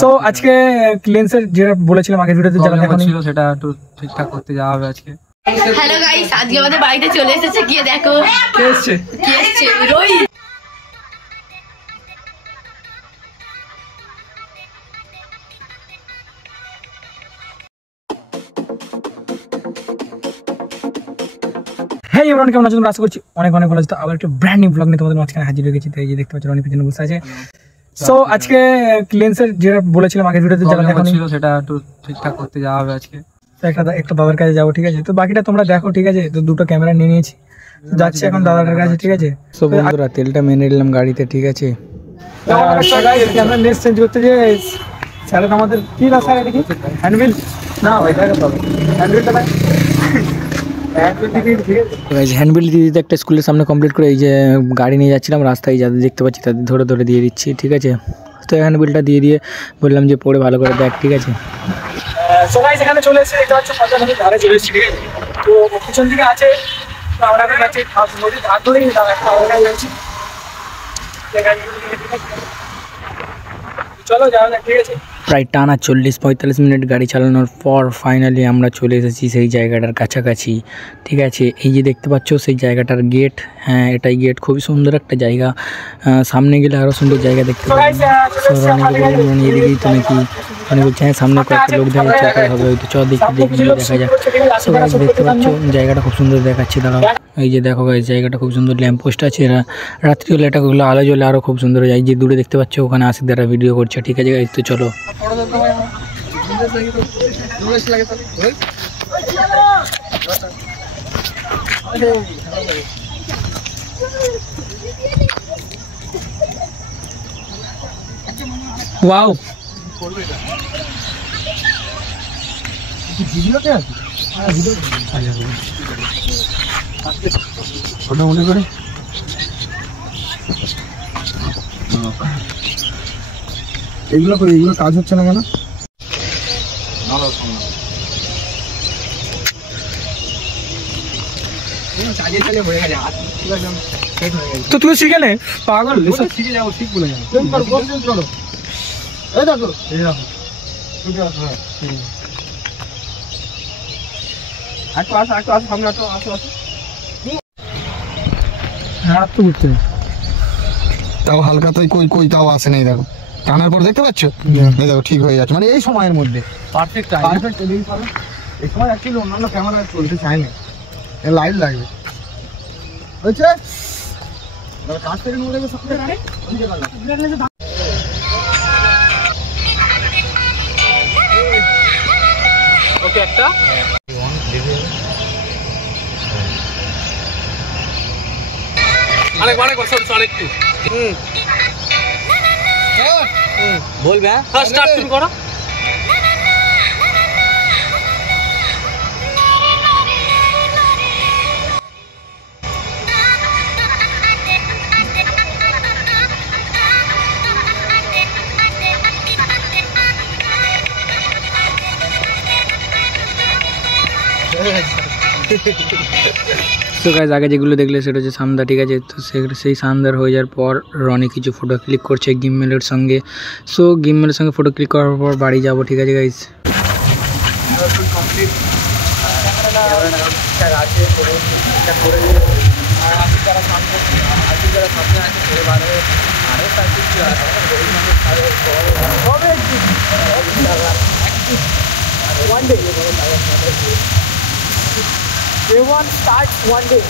So আজকে লেন্সের যেটা বলেছিলাম আগের ভিডিওতে যারা দেখোনি সেটা একটু ঠিকঠাক করতে যাওয়া হবে আজকে। হ্যালো গাইস, আজকে আমাদের বাড়িতে চলে এসেছে, গিয়ে দেখো কে এসছে। রোহিত। হ্যাঁ এভরিওয়ান, কেমন আছো তোমরা? আশা করছি অনেক অনেক ভালো আছো। আবার একটা ব্র্যান্ড নিউ ব্লগ নিয়ে তোমাদের মাঝখানে হাজির হয়ে গেছি। তাই যে দেখতে পাচ্ছ অনেক পিছনে বসে আছে। সো আজকে লেন্সের যেটা বলেছিলাম আগের ভিডিওতে যারা দেখোনি সেটা একটু ঠিকঠাক করতে যাওয়া হবে আজকে। একটা দাদার কাছে যাবো, ঠিক আছে? তো বাকিটা তোমরা দেখো, ঠিক আছে? তো দুটো ক্যামেরা নিয়ে নিয়েছি, যাচ্ছি এখন দাদার কাছে, ঠিক আছে? তো বন্ধুরা তেলটা মেনে নিলাম গাড়িতে, ঠিক আছে? ক্যামেরা লেন্স চেঞ্জ করতে যে স্যার আমাদের কি না স্যার, এটা কি হ্যান্ডবিল না ভাই, দেখো তো হ্যান্ডবিলটা ভাই হ্যান্ডবিল দিয়ে দিতে একটা স্কুলের সামনে কমপ্লিট করে এই যে গাড়ি নিয়ে যাচ্ছিলাম, রাস্তায় যাদের দেখতে পাচ্ছি তাদের ধরে ধরে দিয়ে দিচ্ছি, ঠিক আছে? তো হ্যান্ডবিলটা দিয়ে বললাম যে পড়ে ভালো করে দেখ, ঠিক আছে? সবাই সেখানে চলে এসেছে, দেখতে পাচ্ছ পদ্মা নদীর ধারে চলে এসেছি, ঠিক আছে? তো পিছন দিকে আছে আমরা এখন যাচ্ছি নদীর ধার ধরেই যাচ্ছি, চলো যাওয়া যাক, ঠিক আছে? প্রায় টানা 40-45 মিনিট গাড়ি চালানোর পর ফাইনালি আমরা চলে এসেছি সেই জায়গাটার কাছাকাছি, ঠিক আছে? এই যে দেখতে পাচ্ছ সেই জায়গাটার গেট, হ্যাঁ এটাই গেট। খুবই সুন্দর একটা জায়গা, সামনে গেলে আরও সুন্দর জায়গা দেখতে পাবো। রনিকে বললাম রনি এদিকেই তো নাকি, রনি বলছে হ্যাঁ সামনে কয়েকটা লোক দেখা যাচ্ছে, ওটাই হবে হয়তো, চ দেখি দেখা যাক। সো গাইস দেখতে পাচ্ছ জায়গাটা খুব সুন্দর দেখাচ্ছে, দাঁড়াও। এই যে দেখো গাইস জায়গাটা খুব সুন্দর, ল্যাম্প পোস্ট আছে, এরা রাত্রি হলে এটাগুলো আলো জ্বলে আরও খুব সুন্দর হয়। এই যে দূরে দেখতে পাচ্ছ ওখানে আশিক দ্বারা ভিডিও করছে, ঠিক আছে গাইস? তো চলো। ওয়াও ভিডিওতে আছে, ওটা মনে করে এইগুলো করে এইগুলো কাজ হচ্ছে না কেন? তো তুমি শিখে নে পাগল, শিখে যাবো, ঠিক বলে যাবো। চলো এই দেখো, এই দেখো একটু আসো, একটু আসো সামনে, আসো আসো আসো। হ্যাঁ তো বুঝতে তাও হালকা তো কই তাও আসে নাই, দেখো টানার পর দেখতে পাচ্ছ, এই দেখো ঠিক হয়ে যাচ্ছে, মানে এই সময়ের মধ্যে পারফেক্ট পারফেক্ট। এই সময় অ্যাকচুয়ালি অন্যান্য ক্যামেরা চলতে চায় না, লাইট লাগবে হয়েছে কাছ থেকে নিয়ে যাবে সব থেকে ওকে একটা অনেক অনেক করছো আরেকটু বলবে হ্যাঁ স্টার্ট তুমি করো। তো গাইস আগে যেগুলো দেখলে সেটা হচ্ছে সান্দা, ঠিক আছে? তো সেই সান্দার হয়ে যাওয়ার পর রনি কিছু ফটো ক্লিক করছে গিম্মেলের সঙ্গে। সো গিম্মেলের সঙ্গে ফটো ক্লিক করার পর বাড়ি যাব, ঠিক আছে guys? One day. Day one starts one day.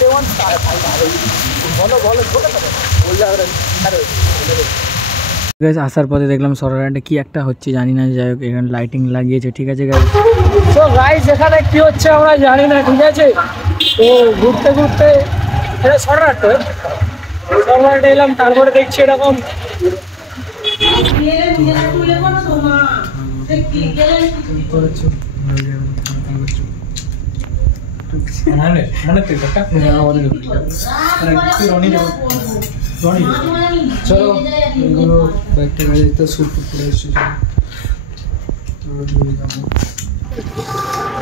Day one starts. Guys আসার পথে দেখলাম সরারাটা কি একটা হচ্ছে জানি না, যাই হোক এখানে লাইটিং লাগিয়েছে, ঠিক আছে গাইস? তো গাইস এখানে কি হচ্ছে আমরা জানি না, ঠিক আছে? তো ঘুরতে ঘুরতে এটা সরারাটা এলাম, তারপরে দেখছি এরকম চলো এগুলো কয়েকটা গাড়ি তো শুট করে এসেছি।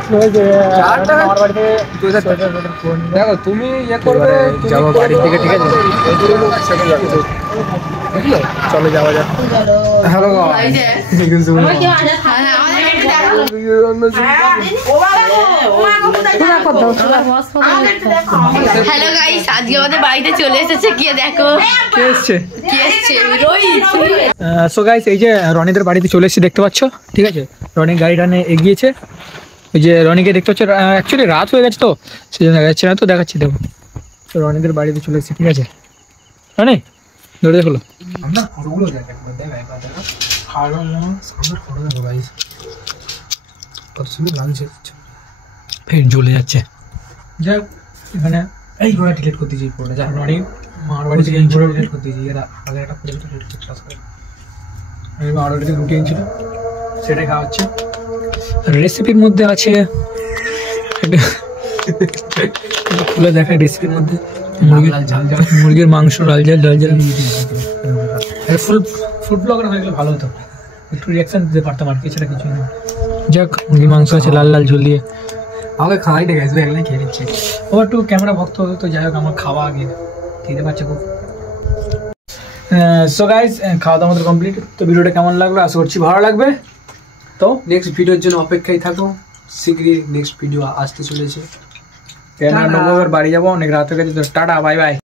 আমার বাড়িতে দেখো তুমি ইয়ে করবে, যাবো বাড়ির দিকে, ঠিক আছে? চলো যাওয়া যাক। হ্যালো এই যে আমাদের একটু দেখো। হ্যালো গাইস, আজকে আমাদের বাড়িতে চলে এসেছে, গিয়ে দেখো কে এসছে? কি এসছে। রোহিত। সো গাইস, এই যে রনিদের বাড়িতে চলে এসেছি, দেখতে পাচ্ছ, ঠিক আছে? রনি গাড়িটা নিয়ে এগিয়েছে। ওই যে রনিকে দেখতে পাচ্ছ, অ্যাকচুয়ালি রাত হয়ে গেছে তো সেই জন্য দেখা যাচ্ছে না, তো দেখাচ্ছি দেখো। তো রনিদের বাড়িতে চলে এসেছি, ঠিক আছে? রনি ধরে দেখলো আমরা ফটোগুলো দেখ একবার, দেখ একবার দেখো খাওয়া সামনে ফটো দেখো গাইস, কত সুন্দর লাগছে। ফের জ্বলে যাচ্ছে। যাই হোক, এখানে এই ঘোড়া টিকিট করতেছি পুরোটা, যা রনি মার বাড়ি থেকে ঘোড়া টিকিট করতেছি। এরা আগে একটা পুরো টিকিট ক্লাস করে আমি অর্ডার থেকে রুটি এনেছিল, সেটাই খাওয়া হচ্ছে। রেসিপির মধ্যে আছে খুলে দেখা, রেসিপির মধ্যে মুরগির মাংস লাল ঝাল লাল ঝাল। ফুল ফুড ব্লগার হয়ে গেলে ভালো হতো, একটু রিয়াকশন দিতে পারতাম আর এছাড়া কিছু না। যাক, মুরগির মাংস আছে লাল লাল ঝোল দিয়ে। আমাকে খাওয়াই দেখে আসবে, একলাই খেয়ে নিচ্ছে। ও একটু ক্যামেরা ভক্ত হতো, তো যাই হোক আমার খাওয়া আগে খেতে পারছে খুব। সো গাইজ, খাওয়া দাওয়া আমাদের কমপ্লিট। তো ভিডিওটা কেমন লাগলো আশা করছি ভালো লাগবে। তো নেক্সট ভিডিওর জন্য অপেক্ষায় থাকো, শীঘ্রই নেক্সট ভিডিও আসতে চলেছে। বাড়ি যাবো, অনেক রাত হয়ে গেছে। তো টাটা, বাই বাই।